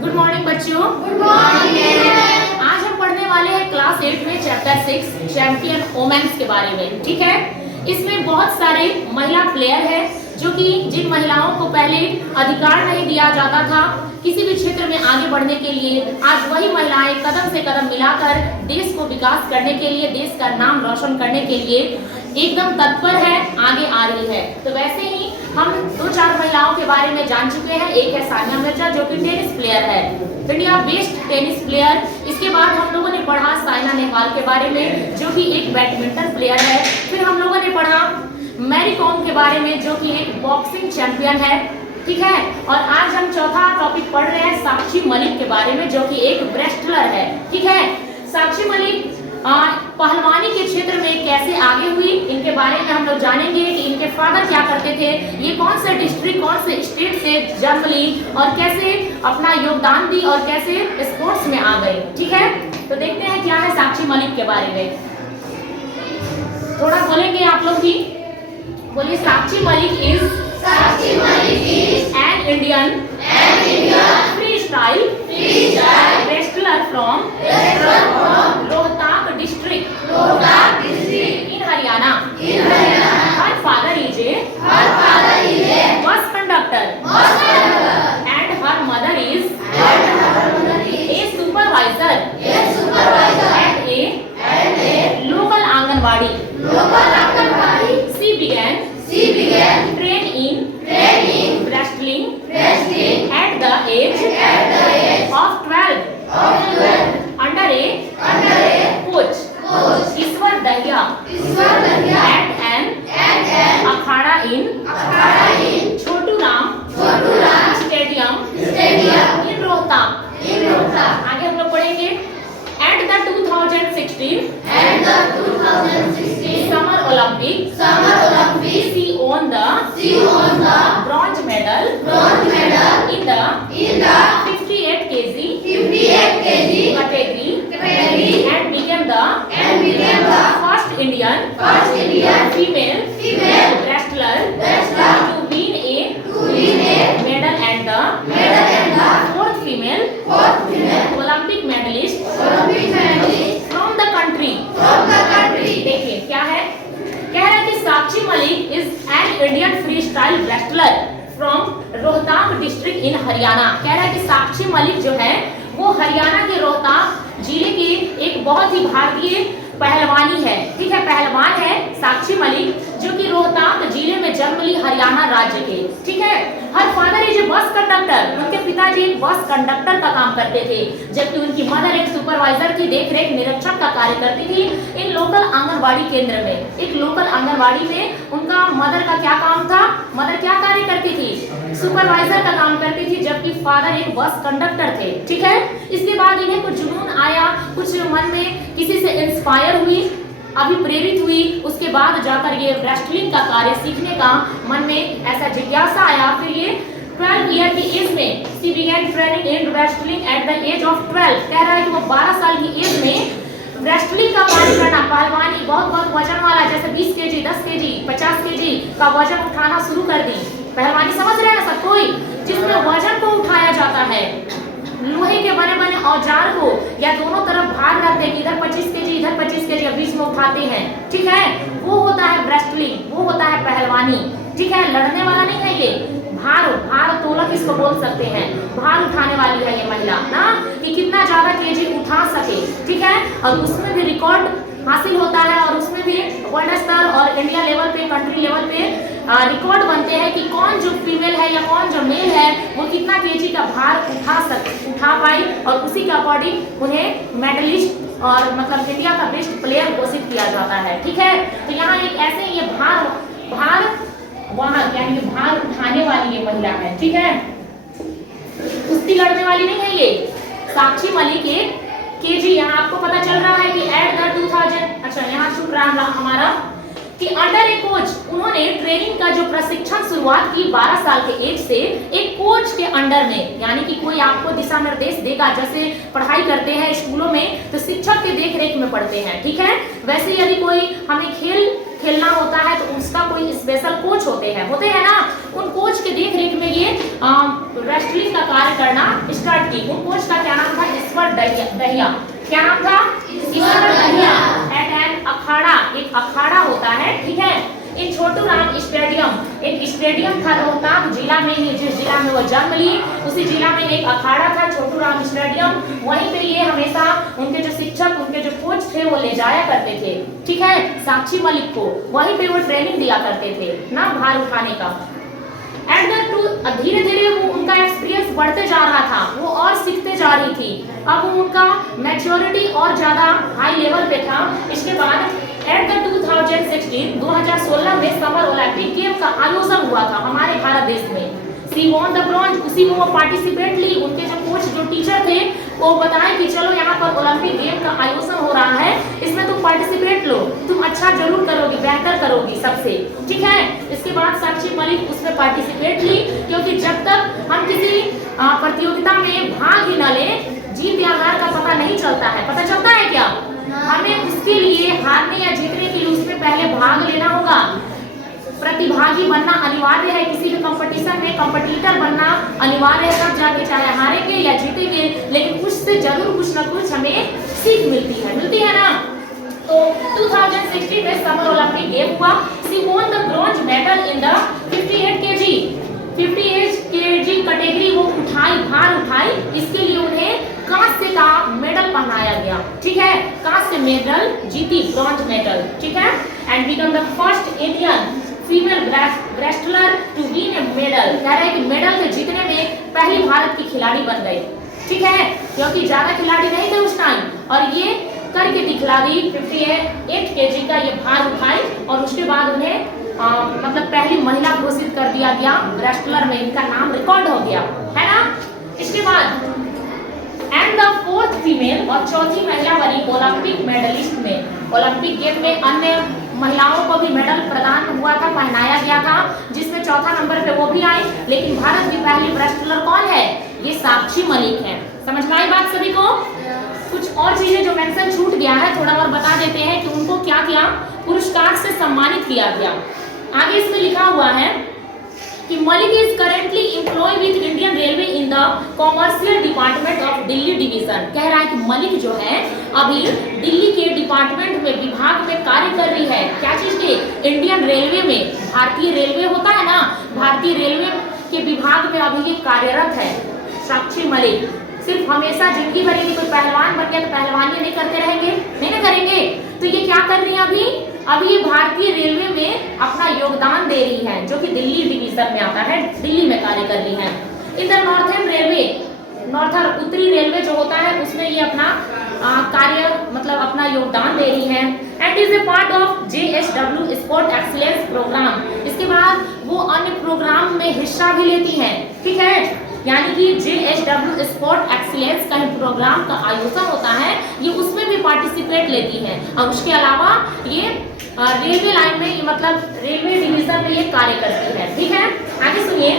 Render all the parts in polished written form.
Good morning बच्चों। Good morning. आज हम पढ़ने वाले हैं क्लास 8 में चैप्टर 6 चैंपियन वुमेन्स के बारे में। ठीक है, इसमें बहुत सारे महिला प्लेयर है जो कि जिन महिलाओं को पहले अधिकार नहीं दिया जाता था किसी भी क्षेत्र में आगे बढ़ने के लिए, आज वही महिलाएं कदम से कदम मिलाकर देश को विकास करने के लिए, देश का नाम रोशन करने के लिए एकदम तत्पर है, आगे आ रही है। तो वैसे ही हम 2-4 महिलाओं के बारे में जान चुके हैं। एक है सानिया मिर्जा जो कि टेनिस प्लेयर है, इंडिया बेस्ट टेनिस प्लेयर। इसके बाद हम लोगों ने पढ़ा साइना नेहवाल के बारे में जो कि एक बैडमिंटन प्लेयर है। फिर हम लोगों ने पढ़ा मैरी कॉम के बारे में जो कि एक बॉक्सिंग चैंपियन है। ठीक है, और आज हम चौथा टॉपिक पढ़ रहे हैं साक्षी मलिक के बारे में जो कि एक रेस्लर है। ठीक है, साक्षी मलिक पहलवानी के क्षेत्र में कैसे आगे हुई, इनके बारे में हम लोग जानेंगे कि इनके फादर क्या करते थे, ये कौन से डिस्ट्रिक्ट कौन से स्टेट से जन्म ली और कैसे अपना योगदान दी और कैसे स्पोर्ट्स में आ गई। ठीक है, तो देखते हैं क्या है साक्षी मलिक के बारे में। थोड़ा बोलेंगे आप लोग भी, बोलिए। Sakshi Malik is an Indian freestyle wrestler from Rohtak district in Haryana. Her father is a bus conductor and her mother is a supervisor at a local Anganwadi. She began train in wrestling at the age of 12 under a coach Ishwar Dahiya at an akhada in Chotu Ram Stadium in Rohtak. आगे हम लोग पढ़ेंगे। At the 2016 Summer Olympics, she won the bronze medal in the 58 kg category and became the first Indian female wrestler to win a medal and the fourth female Olympic medalist from the country. देखिए क्या है, कह रहा है कि Sakshi Malik is an Indian freestyle wrestler from Rohtak district in Haryana. कह रहा है कि साक्षी मलिक जो है वो हरियाणा के रोहताक जिले की एक बहुत ही भारतीय पहलवानी है। ठीक है, पहलवान है साक्षी मलिक जो कि रोहताक जिले में जन्म ली, हरियाणा राज्य के। ठीक है, her father is a bus conductor, उनके पिताजी एक बस कंडक्टर का काम करते थे जबकि उनकी मदर एक सुपरवाइजर की देखरेख निरीक्षक का कार्य करती थी इन लोकल आंगनबाड़ी केंद्र में। एक लोकल आंगनबाड़ी में उनका मदर का क्या काम था, मदर क्या कार्य करती थी, सुपरवाइजर का काम करती थी जबकि फादर एक बस कंडक्टर थे। ठीक है, इसके बाद इन्हें कुछ जुनून आया, कुछ मन में किसी से इंस्पायर हुई, अभिप्रेरित हुई, उसके बाद जाकर ये रेस्लिंग का कार्य सीखने का मन में ऐसा जिज्ञासा आया। फिर ये 12 ईयर की एज में she began training in wrestling at the age of 12। कह रहा है कि वो 12 साल की एज में रेस्लिंग का कार्य करना, पहलवानी, बहुत वजन वाला जैसे 20 केजी 10 केजी 50 केजी का वजन उठाना शुरू कर दी। पहलवानी समझ रहे हैं सब कोई, जिसमें वजन को उठाया जाता है, लोहे के बने औजार को या दोनों तरफ भार रखते हैं, इधर 25 केजी इधर 25 केजी बीच में उठाते हैं। ठीक है, वो होता है रेस्लिंग, वो होता है पहलवानी। ठीक है, लड़ने वाला नहीं है ये, भार तोलक इसको बोल सकते हैं, भार उठाने वाली है ये महिला ना, कि कितना ज्यादा केजी उठा सके। ठीक है, और उसमें भी रिकॉर्ड हासिल होता है और उसमें भी वर्ल्ड स्तर और इंडिया लेवल पे, कंट्री लेवल पे रिकॉर्ड बनते हैं कि कौन जो फीमेल है या कौन जो मेल है वो कितना केजी का भार उठा पाई और उसी के अकॉर्डिंग उन्हें मेडलिस्ट और मतलब इंडिया का बेस्ट प्लेयर घोषित किया जाता है। ठीक है, तो यहाँ एक ऐसे ये भार वहाँ यानी कि भार उठाने वाली ये महिला है। ठीक है, कुश्ती लड़ने वाली नहीं है ये साक्षी मलिक एक केजी। यहाँ आपको पता चल रहा है कि एट द 2000, अच्छा यहाँ चुप रहा हमारा कि अंडर ए कोच उन्होंने ट्रेनिंग का जो प्रशिक्षण शुरुआत की 12 साल के एज से एक कोच के अंडर में, यानी कि कोई आपको दिशा निर्देश देगा, जैसे पढ़ाई करते हैं स्कूलों में तो शिक्षक के देखरेख में पढ़ते हैं। ठीक है, वैसे यदि कोई हमें खेलना होता है तो उसका कोई स्पेशल कोच होते हैं ना, उन कोच के देख रेख में ये रेस्टलिंग का कार्य करना स्टार्ट की। उन कोच का क्या नाम था? ईश्वर दहिया। क्या नाम था? ईश्वर दहिया। एट एन अखाड़ा, एक अखाड़ा होता है, ठीक है। इन छोटू राम स्टेडियम, एक स्टेडियम था रोहतास जिला में ही, जिस जिला में वो जन्म ली उसी जिला में एक अखाड़ा था, छोटू राम स्टेडियम। वहीं पे ये हमेशा उनके जो शिक्षक, उनके जो कोच थे वो ले जाया करते थे, ठीक है, साक्षी मलिक को। वहीं पे वो ट्रेनिंग दिया करते थे ना, भार उठाने का। एट द टू धीरे धीरे वो उनका एक्सपीरियंस बढ़ते जा रहा था, वो और सीखते जा रही थी। अब उनका मैच्योरिटी और ज्यादा हाई लेवल पे था। इसके बाद एट द 2016 में समर ओलंपिक गेम का आयोजन हुआ था हमारे भारत देश में। सी वॉन द ब्रॉन्ज, उसी में वो पार्टिसिपेट ली। उनके जो कोच, जो टीचर थे, वो बताए कि चलो यहाँ पर ओलंपिक गेम का आयोजन हो रहा है, इसमें तुम पार्टिसिपेट लो, तुम अच्छा जरूर करोगी, बेहतर करोगी सबसे, ठीक है। इसके बाद साक्षी मलिक उसमें पार्टिसिपेट ली, क्योंकि जब तक हम किसी प्रतियोगिता में भाग ही न ले, जीत या हार का पता नहीं चलता है। पता चलता है क्या? हमें उसके लिए, हारने या जीतने के लिए उसमें पहले भाग लेना होगा। प्रतिभागी बनना अनिवार्य है, किसी भी कंपटीशन में कंपटीटर बनना अनिवार्य है, तब जाके चाहे हारेंगे या जीतेंगे, लेकिन उससे जरूर कुछ ना कुछ हमें सीख मिलती है ना। तो 2016 में समर ओलंपिक गेम हुआ। She won the bronze medal in the 58 kg category, वो भार उठाई। इसके लिए उन्हें कांस्य का मेडल पहनाया गया, ठीक है, कांस्य मेडल जीती, ब्रॉन्ज मेडल, ठीक है। And become the first Indian female wrestler to win a medal. कह रहे हैं कि मेडल के जीतने में पहली भारत की खिलाड़ी बन गई, ठीक है, क्योंकि ज्यादा खिलाड़ी नहीं थे उस टाइम, और ये करके दिखला दी। 58 kg का ये भार उठाई, और उसके बाद उन्हें मतलब पहली महिला घोषित कर दिया गया रेस्लर में, इनका नाम रिकॉर्ड हो गया, है ना। इसके बाद एंड द फोर्थ फीमेल, और चौथी महिला बनी ओलंपिक मेडलिस्ट में। ओलंपिक गेम में अन्य महिलाओं को भी मेडल प्रदान हुआ था, पहनाया गया था, जिसमें चौथा नंबर पे वो भी आई। लेकिन भारत की पहली रेस्लर कौन है? ये साक्षी मलिक है। समझ में आई बात सभी को? कुछ और चीजें जो मेंशन छूट गया है, थोड़ा और बता देते हैं कि उनको क्या क्या पुरस्कार से सम्मानित किया गया। आगे इसमें लिखा हुआ है कि Malik is currently employ with Indian railway in the commercial department of Delhi division. कह रहा है कि मलिक जो है अभी दिल्ली के डिपार्टमेंट में, विभाग में कार्य कर रही है। क्या चीज के? इंडियन रेलवे में, भारतीय रेलवे होता है ना, भारतीय रेलवे के विभाग में अभी ये कार्यरत है साक्षी मलिक। सिर्फ हमेशा जिंदगी भर कोई पहलवान बन गया तो पहलवानी नहीं करते रहेंगे, नहीं ना करेंगे। तो ये क्या कर रही है अभी ये भारतीय रेलवे में अपना योगदान दे रही है, जो कि दिल्ली डिवीजन में आता है, दिल्ली में कार्य कर रही है। In the northern railway, northern उत्तरी रेलवे जो होता है, उसमें ये अपना कार्य मतलब अपना योगदान दे रही है। And is a part of JSW sport excellence programme. इसके बाद वो अन्य प्रोग्राम में हिस्सा भी लेती हैं, ठीक है, यानी कि JSW स्पोर्ट एक्सीलेंस का प्रोग्राम का आयोजन होता है, ये उसमें भी पार्टिसिपेट लेती हैं। और उसके अलावा ये रेलवे लाइन में, मतलब रेलवे डिवीजन में ये कार्य करती है, ठीक है। आगे सुनिए।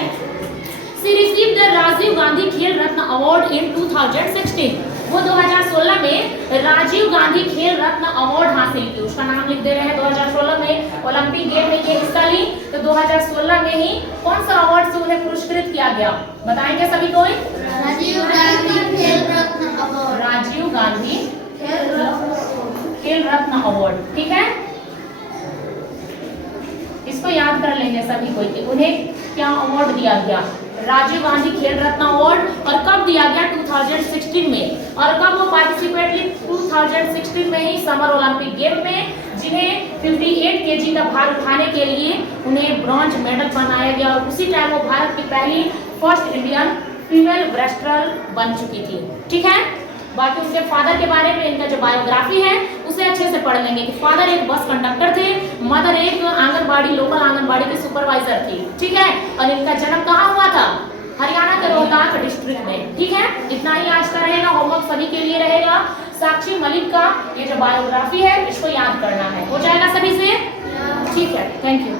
She received the Rajiv Gandhi Khel Ratna award in 2016। वो 2016 में राजीव गांधी खेल रत्न अवार्ड हासिल की। उसका नाम लिख दे रहे हैं। 2016 में ओलंपिक गेम में ये हिस्सा ली, तो 2016 में ही कौन सा अवार्ड से उन्हें पुरस्कृत किया गया? बताएंगे सभी कोई? राजीव गांधी खेल रत्न अवार्ड। राजीव गांधी खेल रत्न अवार्ड, ठीक है, इसको याद कर लेंगे सभी कोई कि उन्हें क्या अवार्ड दिया गया। राजीव गांधी खेल रत्न अवार्ड, और कब दिया गया? 2016 में। और कब वो पार्टिसिपेट की? 2016 में ही समर ओलंपिक गेम में, जिन्हें 58 kg का भार उठाने के लिए उन्हें ब्रॉन्ज मेडल बनाया गया। और उसी टाइम वो भारत की पहली फर्स्ट इंडियन फीमेल रेस्लर बन चुकी थी, ठीक है। बाकी उसके फादर के बारे में इनका जो बायोग्राफी है उसे अच्छे से पढ़ लेंगे कि फादर एक बस कंडक्टर थे, मदर एक आंगनबाड़ी, लोकल आंगनबाड़ी की सुपरवाइजर थी, ठीक है। और इनका जन्म कहाँ हुआ था? हरियाणा के रोहतास डिस्ट्रिक्ट में, ठीक है। इतना ही आज का रहेगा, होमवर्क सभी के लिए रहेगा। साक्षी मलिक का ये जो बायोग्राफी है इसको याद करना है, हो जाएगा सभी से? ठीक है, थैंक यू।